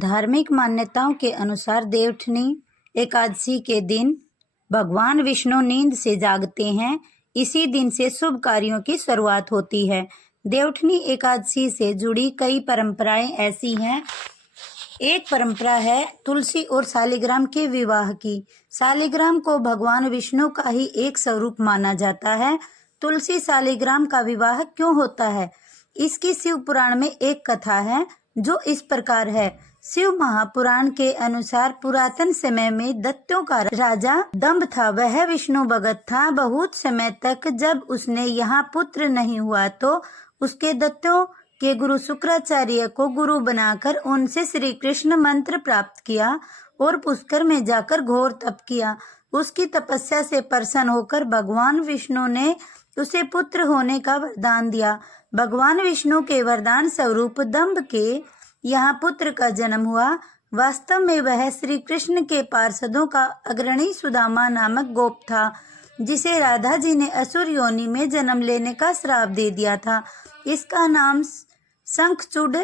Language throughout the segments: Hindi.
धार्मिक मान्यताओं के अनुसार देवउठनी एकादशी के दिन भगवान विष्णु नींद से जागते हैं। इसी दिन से शुभ कार्यों की शुरुआत होती है। देवउठनी एकादशी से जुड़ी कई परंपराएं ऐसी हैं। एक परंपरा है तुलसी और शालिग्राम के विवाह की। शालिग्राम को भगवान विष्णु का ही एक स्वरूप माना जाता है। तुलसी शालिग्राम का विवाह क्यों होता है? इसकी शिव पुराण में एक कथा है जो इस प्रकार है। शिव महापुराण के अनुसार पुरातन समय में दैत्यों का राजा दंभ था। वह विष्णु भगत था। बहुत समय तक जब उसने यहाँ पुत्र नहीं हुआ तो उसके दैत्यों के गुरु शुक्राचार्य को गुरु बनाकर उनसे श्री कृष्ण मंत्र प्राप्त किया और पुष्कर में जाकर घोर तप किया। उसकी तपस्या से प्रसन्न होकर भगवान विष्णु ने उसे पुत्र होने का वरदान दिया। भगवान विष्णु के वरदान स्वरूप दंभ के यहाँ पुत्र का जन्म हुआ। वास्तव में वह श्री कृष्ण के पार्षदों का अग्रणी सुदामा नामक गोप था, जिसे राधा जी ने असुर योनि में जन्म लेने का श्राप दे दिया था। इसका नाम शंखचूड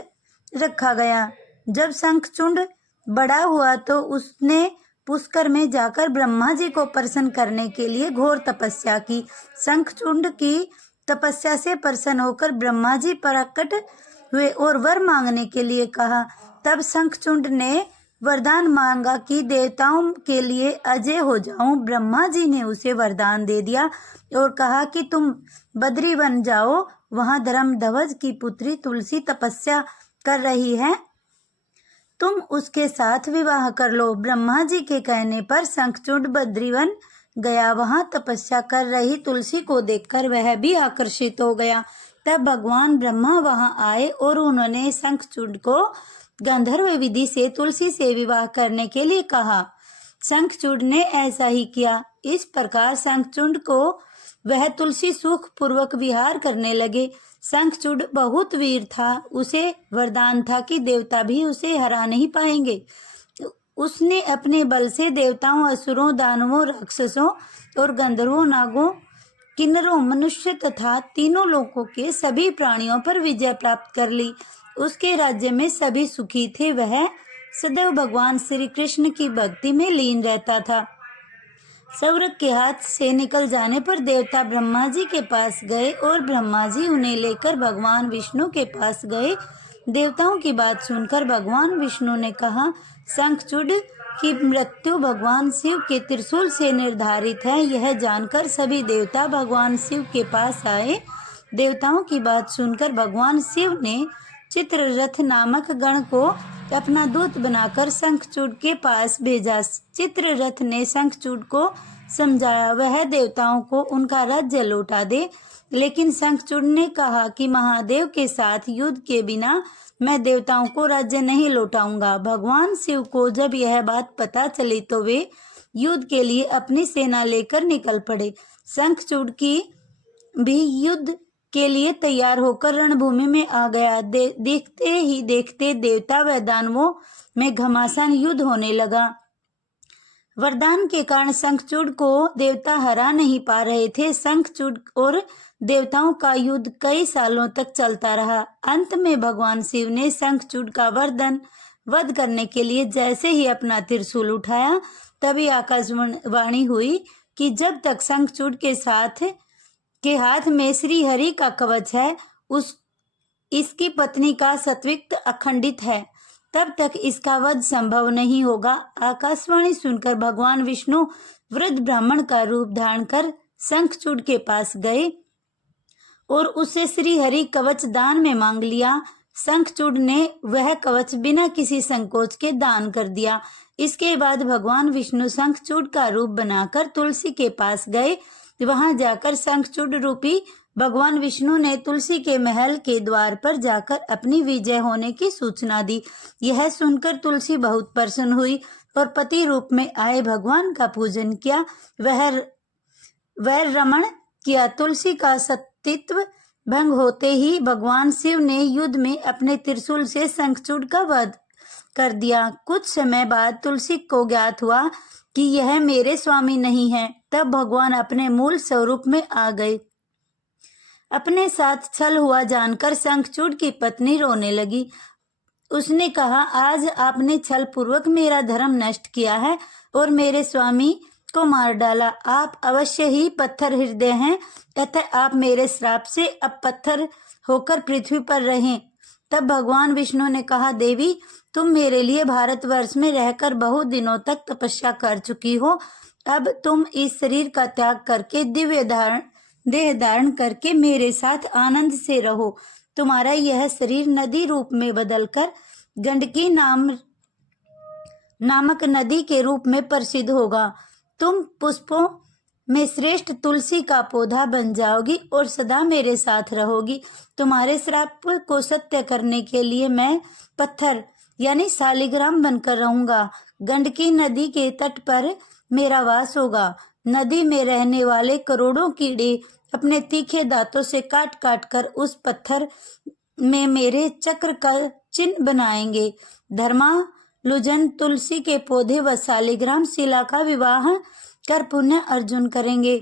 रखा गया। जब शंखचूड बड़ा हुआ तो उसने पुष्कर में जाकर ब्रह्मा जी को प्रसन्न करने के लिए घोर तपस्या की। शंखचूड की तपस्या से प्रसन्न होकर ब्रह्मा जी प्रकट हुए और वर मांगने के लिए कहा। तब शंखचूड ने वरदान मांगा कि देवताओं के लिए अजय हो जाऊं। ब्रह्मा जी ने उसे वरदान दे दिया और कहा कि तुम बद्री बन जाओ, वहां धर्मध्वज की पुत्री तुलसी तपस्या कर रही है, तुम उसके साथ विवाह कर लो। ब्रह्मा जी के कहने पर शंखचूड बद्रीवन गया। वहां तपस्या कर रही तुलसी को देखकर वह भी आकर्षित हो गया। तब भगवान ब्रह्मा वहां आए और उन्होंने शंखचूड को गंधर्व विधि से तुलसी से विवाह करने के लिए कहा। शंखचूड ने ऐसा ही किया। इस प्रकार शंखचूड को वह तुलसी सुख पूर्वक विहार करने लगे। शंखचूड बहुत वीर था। उसे वरदान था कि देवता भी उसे हरा नहीं पाएंगे। उसने अपने बल से देवताओं, असुरों, दानवों, राक्षसों और गंधर्वों, नागों, किन्नरों, मनुष्य तथा तीनों लोकों के सभी प्राणियों पर विजय प्राप्त कर ली। उसके राज्य में सभी सुखी थे। वह सदैव भगवान श्री कृष्ण की भक्ति में लीन रहता था। स्वर्ग के हाथ से निकल जाने पर देवता ब्रह्मा जी के पास गए और ब्रह्मा जी उन्हें लेकर भगवान विष्णु के पास गए। देवताओं की बात सुनकर भगवान विष्णु ने कहा, शंखचूड की मृत्यु भगवान शिव के त्रिशूल से निर्धारित है। यह जानकर सभी देवता भगवान शिव के पास आए। देवताओं की बात सुनकर भगवान शिव ने चित्ररथ नामक गण को अपना दूत बनाकर शंखचूड के पास भेजा। चित्ररथ ने शंखचूड को समझाया वह देवताओं को उनका राज्य लौटा दे, लेकिन शंखचूड ने कहा कि महादेव के साथ युद्ध के बिना मैं देवताओं को राज्य नहीं लौटाऊंगा। भगवान शिव को जब यह बात पता चली तो वे युद्ध के लिए अपनी सेना लेकर निकल पड़े। शंखचूड की भी युद्ध के लिए तैयार होकर रणभूमि में आ गया। देखते ही देखते देवता व दानवों में घमासान युद्ध होने लगा। वरदान के कारण शंखचूड को देवता हरा नहीं पा रहे थे। शंखचूड और देवताओं का युद्ध कई सालों तक चलता रहा। अंत में भगवान शिव ने शंखचूड का वध करने के लिए जैसे ही अपना त्रिशूल उठाया, तभी आकाशवाणी हुई कि जब तक शंखचूड के हाथ में श्री हरि का कवच है, इसकी पत्नी का सत्विक अखंडित है, तब तक इसका वध संभव नहीं होगा। आकाशवाणी सुनकर भगवान विष्णु वृद्ध ब्राह्मण का रूप धारण कर शंखचूड के पास गए और उससे श्री हरि कवच दान में मांग लिया। शंखचूड ने वह कवच बिना किसी संकोच के दान कर दिया। इसके बाद भगवान विष्णु शंखचूड का रूप बनाकर तुलसी के पास गए। वहां जाकर शंखचूड रूपी भगवान विष्णु ने तुलसी के महल के द्वार पर जाकर अपनी विजय होने की सूचना दी। यह सुनकर तुलसी बहुत प्रसन्न हुई और पति रूप में आए भगवान का पूजन किया। वह रमण किया। तुलसी का सतीत्व भंग होते ही भगवान शिव ने युद्ध में अपने त्रिशूल से शंखचूड का वध कर दिया। कुछ समय बाद तुलसी को ज्ञात हुआ कि यह मेरे स्वामी नहीं है। तब भगवान अपने मूल स्वरूप में आ गए। अपने साथ छल हुआ जानकर शंखचूड की पत्नी रोने लगी। उसने कहा, आज आपने छल पूर्वक मेरा धर्म नष्ट किया है और मेरे स्वामी को मार डाला। आप अवश्य ही पत्थर हृदय हैं तथा आप मेरे श्राप से अब पत्थर होकर पृथ्वी पर रहें। तब भगवान विष्णु ने कहा, देवी, तुम मेरे लिए भारतवर्ष में रहकर बहुत दिनों तक तपस्या कर चुकी हो। अब तुम इस शरीर का त्याग करके दिव्य देह धारण करके मेरे साथ आनंद से रहो। तुम्हारा यह शरीर नदी रूप में बदलकर गंडकी नामक नदी के रूप में प्रसिद्ध होगा। तुम पुष्पों में श्रेष्ठ तुलसी का पौधा बन जाओगी और सदा मेरे साथ रहोगी। तुम्हारे श्राप को सत्य करने के लिए मैं पत्थर यानी शालिग्राम बनकर रहूंगा। गंडकी नदी के तट पर मेरा वास होगा। नदी में रहने वाले करोड़ों कीड़े अपने तीखे दांतों से काट काट कर उस पत्थर में मेरे चक्र का चिन्ह बनाएंगे। धर्मालुजन तुलसी के पौधे व शालिग्राम शिला का विवाह कर पुण्य अर्जन करेंगे।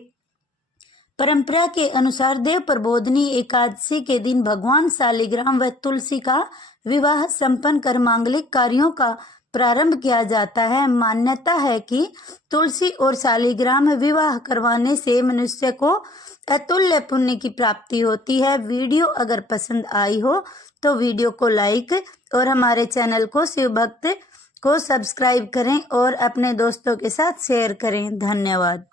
परंपरा के अनुसार देव प्रबोधनी एकादशी के दिन भगवान शालिग्राम व तुलसी का विवाह संपन्न कर मांगलिक कार्यों का प्रारंभ किया जाता है। मान्यता है कि तुलसी और शालिग्राम विवाह करवाने से मनुष्य को अतुल्य पुण्य की प्राप्ति होती है। वीडियो अगर पसंद आई हो तो वीडियो को लाइक और हमारे चैनल को शिव भक्त को सब्सक्राइब करें और अपने दोस्तों के साथ शेयर करें। धन्यवाद।